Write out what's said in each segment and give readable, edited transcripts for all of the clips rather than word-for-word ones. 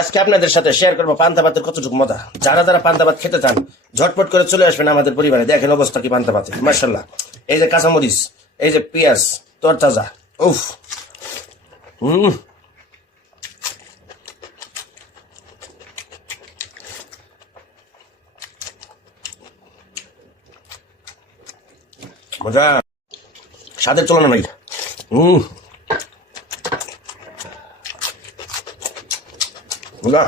আজকে আপনাদের সাথে শেয়ার করবো পান্তা ভাতের কতটুকু মজা। যারা যারা পান্তা ভাত খেতে চান ঝটপট করে চলে আসবেন আমাদের পরিবারে। দেখেন অবস্থা কি পান্তা ভাতের, মাশাআল্লাহ। এই যে কাঁচামরিচ, এই যে পেঁয়াজ তরতাজা, উফ। মজা, স্বাদের তুলনা নাই। মজা।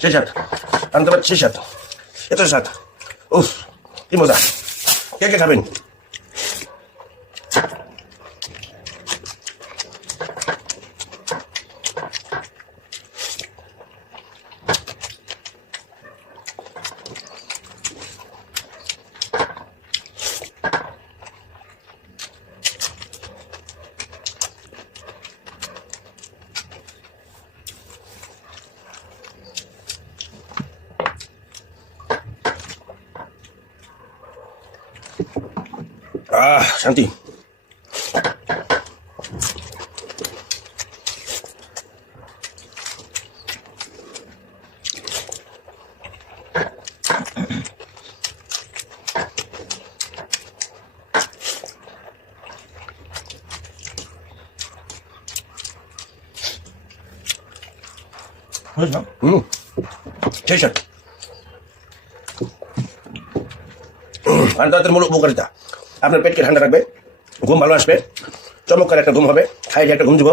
সেই স্বাদ, পান্তা ভাত সেই স্বাদ, এত স্বাদ, উফ কি মজা। কে কে খাবেন? শান্তি। সেই সাথে পান্তা ভাতের মূল উপকারিতা, আপনার পেটকে ঠান্ডা রাখবে, ঘুম ভালো আসবে, চমৎকার একটা ঘুম হবে, খাইলে একটা ঘুম দিব।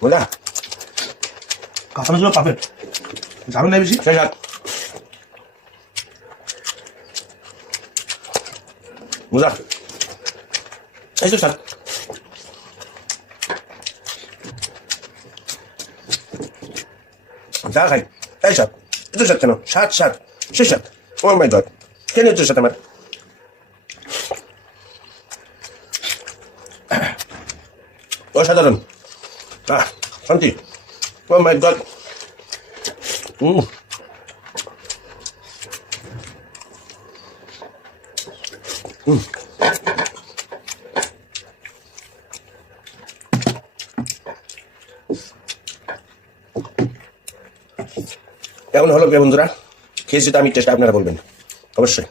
বুঝলা কাঁচামরিচগুলো পাবে ঝাল নেই বেশি। সেই সাথ, বুঝলা এই তো সাথ। যা খাই এই সাথ, এত সাথ কেন? সাত সাত সেই সাথ। ও মাই গড, কেন এত সাথ আমার? অসাধারণ, শান্তি। ও মাই গড। কেমন হলো কে বন্ধুরা? খেয়েছি তো আমি, টেস্ট আপনারা বলবেন অবশ্যই।